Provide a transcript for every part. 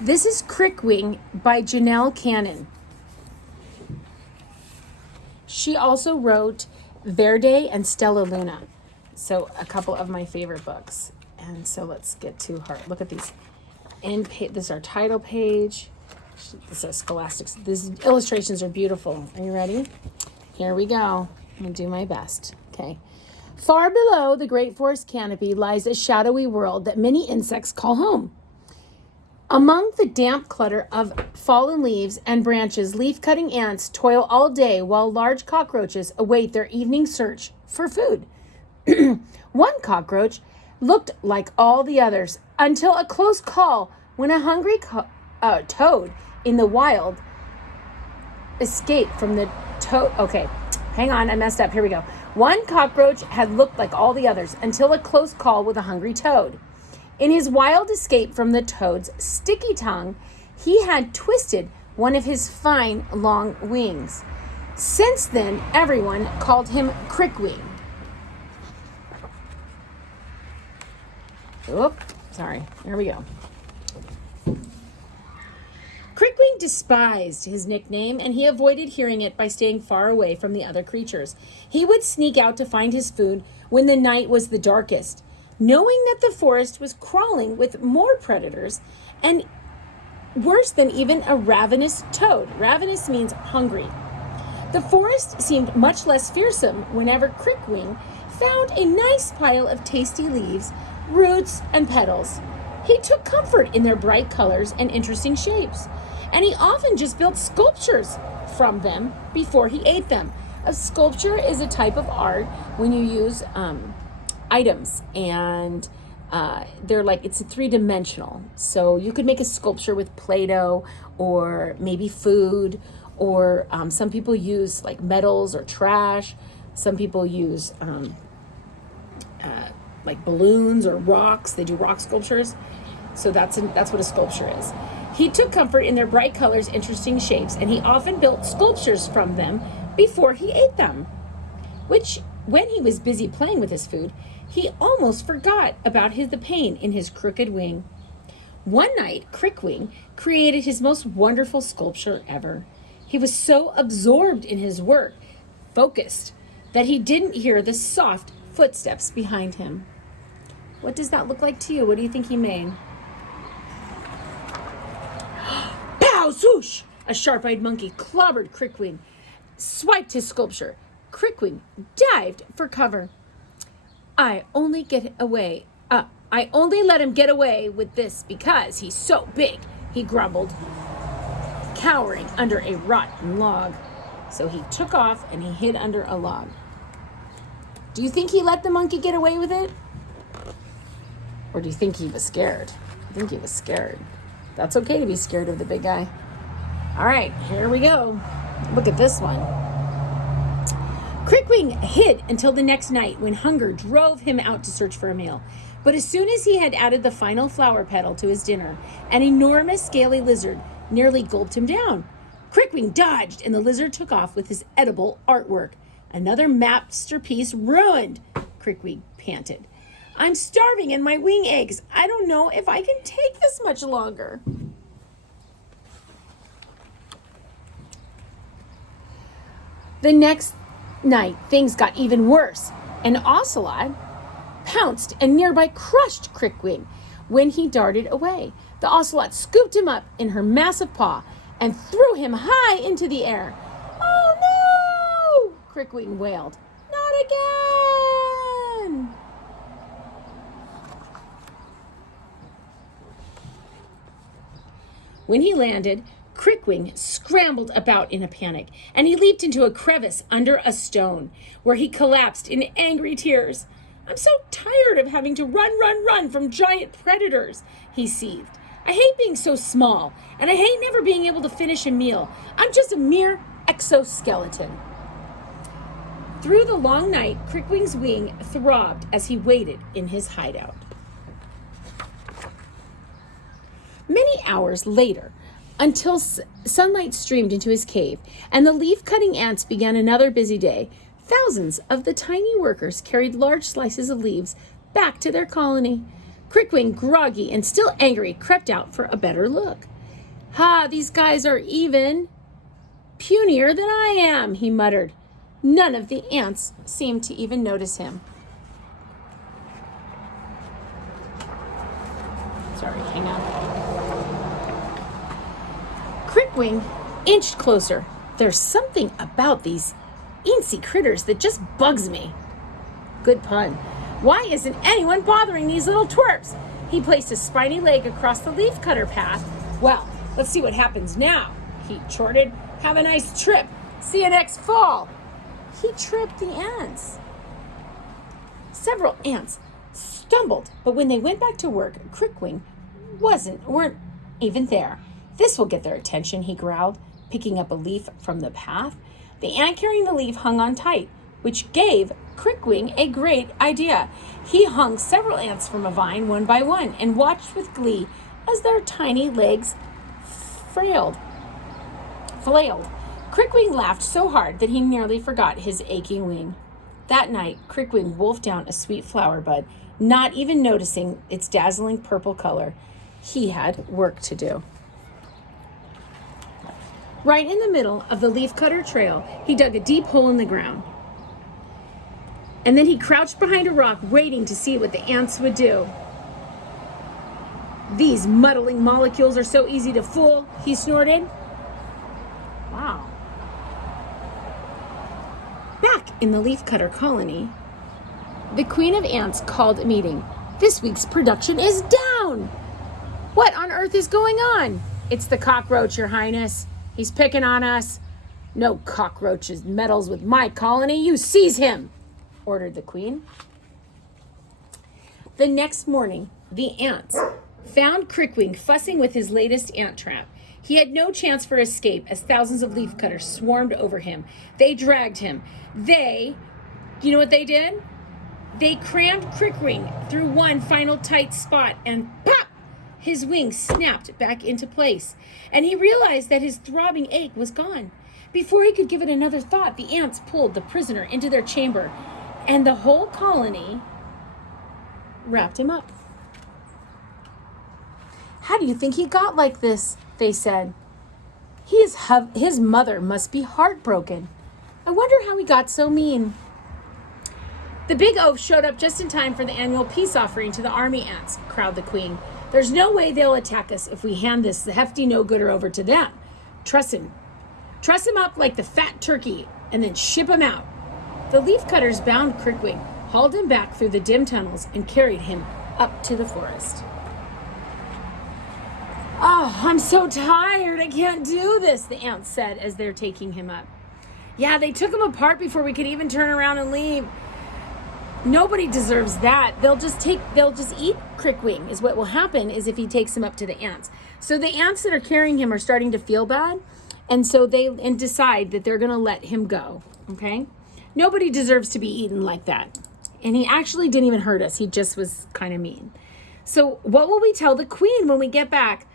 This is Crickwing by Janell Cannon. She also wrote Verde and Stella Luna. So a couple of my favorite books. And so let's get to her. Look at these. This is our title page. This is Scholastics. These illustrations are beautiful. Are you ready? Here we go. I'm going to do my best. Okay. Far below the great forest canopy lies a shadowy world that many insects call home. Among the damp clutter of fallen leaves and branches, leaf-cutting ants toil all day while large cockroaches await their evening search for food. One cockroach looked like all the others until a close call when a hungry toad in the wild escaped from the toad. Okay, hang on, I messed up. Here we go. One cockroach had looked like all the others until a close call with a hungry toad. In his wild escape from the toad's sticky tongue, he had twisted one of his fine long wings. Since then, everyone called him Crickwing. Oop, sorry. Here we go. Crickwing despised his nickname, and he avoided hearing it by staying far away from the other creatures. He would sneak out to find his food when the night was the darkest, knowing that the forest was crawling with more predators and worse than even a ravenous toad. Ravenous means hungry. The forest seemed much less fearsome whenever Crickwing found a nice pile of tasty leaves, roots, and petals. He took comfort in their bright colors and interesting shapes, and he often just built sculptures from them before he ate them. A sculpture is a type of art when you use items, and it's three-dimensional. So you could make a sculpture with Play-Doh or maybe food, or some people use like metals or trash. Some people use like balloons or rocks. They do rock sculptures. So that's what a sculpture is. He took comfort in their bright colors, interesting shapes, and he often built sculptures from them before he ate them, which, when he was busy playing with his food, he almost forgot about the pain in his crooked wing. One night, Crickwing created his most wonderful sculpture ever. He was so absorbed in his work, focused, that he didn't hear the soft footsteps behind him. What does that look like to you? What do you think he made? Pow! Swoosh! A sharp-eyed monkey clobbered Crickwing, swiped his sculpture. Crickwing dived for cover. I only let him get away with this because he's so big, he grumbled, cowering under a rotten log. So he took off and he hid under a log. Do you think he let the monkey get away with it? Or do you think he was scared? I think he was scared. That's okay to be scared of the big guy. All right, here we go. Look at this one. Crickwing hid until the next night when hunger drove him out to search for a meal. But as soon as he had added the final flower petal to his dinner, an enormous scaly lizard nearly gulped him down. Crickwing dodged, and the lizard took off with his edible artwork. Another masterpiece ruined, Crickwing panted. I'm starving and my wing aches. I don't know if I can take this much longer. The next night, things got even worse. An ocelot pounced and nearby crushed Crickwing when he darted away. The ocelot scooped him up in her massive paw and threw him high into the air. Oh no! Crickwing wailed. Not again! When he landed, Crickwing scrambled about in a panic, and he leaped into a crevice under a stone, where he collapsed in angry tears. I'm so tired of having to run from giant predators, he seethed. I hate being so small, and I hate never being able to finish a meal. I'm just a mere exoskeleton. Through the long night, Crickwing's wing throbbed as he waited in his hideout. Many hours later, until sunlight streamed into his cave and the leaf-cutting ants began another busy day, thousands of the tiny workers carried large slices of leaves back to their colony. Crickwing, groggy and still angry, crept out for a better look. "Ha, these guys are even punier than I am," he muttered. None of the ants seemed to even notice him. Sorry, hang on. Crickwing inched closer. "There's something about these incy critters that just bugs me." Good pun. "Why isn't anyone bothering these little twerps?" He placed a spiny leg across the leafcutter path. "Well, let's see what happens now," he chortled. "Have a nice trip. See you next fall." He tripped the ants. Several ants stumbled, but when they went back to work, Crickwing weren't even there. "This will get their attention," he growled, picking up a leaf from the path. The ant carrying the leaf hung on tight, which gave Crickwing a great idea. He hung several ants from a vine one by one and watched with glee as their tiny legs flailed. Crickwing laughed so hard that he nearly forgot his aching wing. That night, Crickwing wolfed down a sweet flower bud, not even noticing its dazzling purple color. He had work to do. Right in the middle of the leafcutter trail, he dug a deep hole in the ground. And then he crouched behind a rock, waiting to see what the ants would do. "These muddling molecules are so easy to fool," he snorted. Wow. Back in the leafcutter colony, the queen of ants called a meeting. "This week's production is down." "What on earth is going on?" "It's the cockroach, Your Highness. He's picking on us." "No cockroaches meddles with my colony. You seize him," ordered the queen. The next morning, the ants found Crickwing fussing with his latest ant trap. He had no chance for escape as thousands of leafcutters swarmed over him. They dragged him. You know what they did? They crammed Crickwing through one final tight spot and pop! His wings snapped back into place, and he realized that his throbbing ache was gone. Before he could give it another thought, the ants pulled the prisoner into their chamber, and the whole colony wrapped him up. "How do you think he got like this?" they said. His mother must be heartbroken. I wonder how he got so mean." The big oaf showed up just in time for the annual peace offering to the army ants, crowed the queen. "There's no way they'll attack us if we hand this hefty no-gooder over to them. Truss him up like the fat turkey, and then ship him out." The leafcutters bound Crickwing, hauled him back through the dim tunnels, and carried him up to the forest. "Oh, I'm so tired. I can't do this," the ants said as they're taking him up. "Yeah, they took him apart before we could even turn around and leave. Nobody deserves that. They'll just eat Crickwing is what will happen is if he takes him up to the ants." So the ants that are carrying him are starting to feel bad, and so they decide that they're going to let him go, okay? Nobody deserves to be eaten like that. And he actually didn't even hurt us. He just was kind of mean. So what will we tell the queen when we get back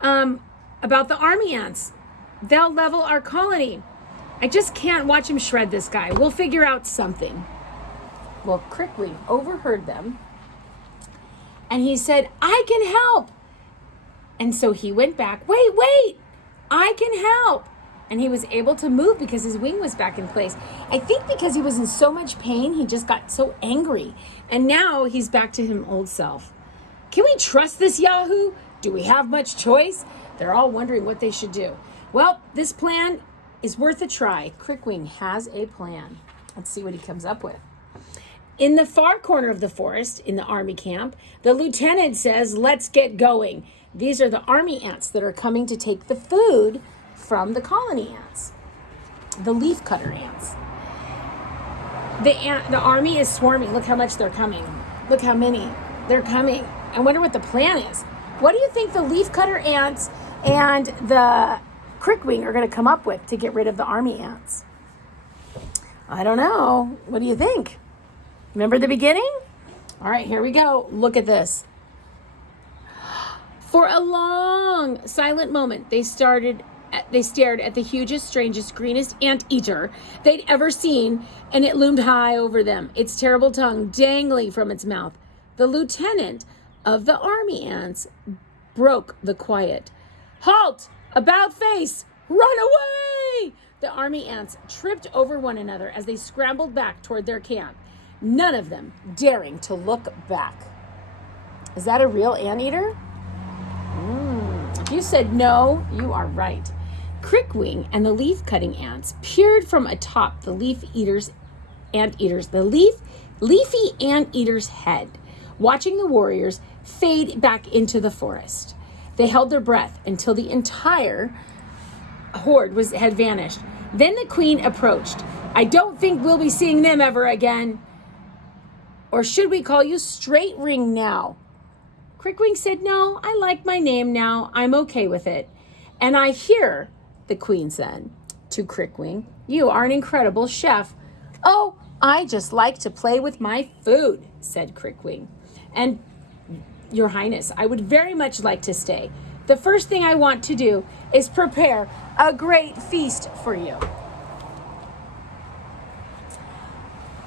about the army ants? They'll level our colony. I just can't watch him shred this guy. We'll figure out something. Well, Crickwing overheard them, and he said, "I can help." And so he went back. Wait, I can help. And he was able to move because his wing was back in place. I think because he was in so much pain, he just got so angry. And now he's back to his old self. Can we trust this Yahoo? Do we have much choice? They're all wondering what they should do. Well, this plan is worth a try. Crickwing has a plan. Let's see what he comes up with. In the far corner of the forest, in the army camp, the lieutenant says, "Let's get going." These are the army ants that are coming to take the food from the colony ants, the leafcutter ants. The army is swarming. Look how much they're coming. Look how many they're coming. I wonder what the plan is. What do you think the leafcutter ants and the Crickwing are going to come up with to get rid of the army ants? I don't know. What do you think? Remember the beginning? All right, here we go. Look at this. For a long, silent moment, they stared at the hugest, strangest, greenest anteater they'd ever seen, and it loomed high over them, its terrible tongue dangling from its mouth. The lieutenant of the army ants broke the quiet. Halt! About face! Run away! The army ants tripped over one another as they scrambled back toward their camp, none of them daring to look back. Is that a real anteater? If you said no, you are right. Crickwing and the leaf-cutting ants peered from atop the leafy anteater's head, watching the warriors fade back into the forest. They held their breath until the entire horde had vanished. Then the queen approached. I don't think we'll be seeing them ever again. Or should we call you Straight Ring now? Crickwing said, no, I like my name now. I'm okay with it. And I hear, the queen said to Crickwing, you are an incredible chef. Oh, I just like to play with my food, said Crickwing. And Your Highness, I would very much like to stay. The first thing I want to do is prepare a great feast for you.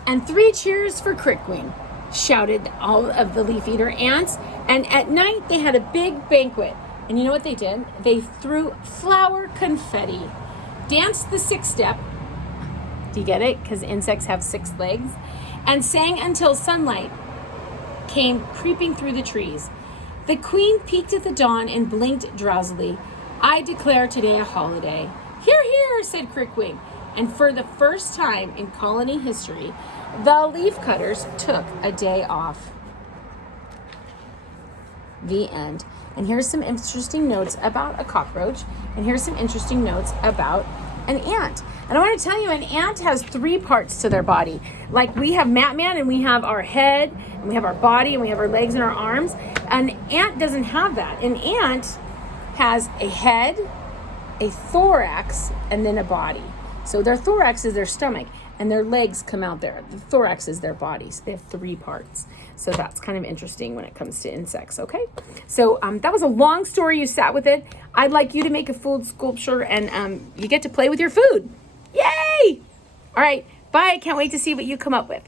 And 3 cheers for Crickwing, shouted all of the leaf eater ants. And at night they had a big banquet. And you know what they did? They threw flower confetti, danced the 6-step. Do you get it? Because insects have 6 legs. And sang until sunlight came creeping through the trees. The queen peeked at the dawn and blinked drowsily. I declare today a holiday. Hear, hear, said Crickwing. And for the first time in colony history, the leaf cutters took a day off. The end. And here's some interesting notes about a cockroach. And here's some interesting notes about an ant. And I want to tell you, an ant has 3 parts to their body. Like we have Matman, and we have our head, and we have our body, and we have our legs and our arms. An ant doesn't have that. An ant has a head, a thorax, and then a body. So their thorax is their stomach, and their legs come out there. The thorax is their body. So they have 3 parts. So that's kind of interesting when it comes to insects, okay? So that was a long story. You sat with it. I'd like you to make a food sculpture, and you get to play with your food. Yay! All right, bye. I can't wait to see what you come up with.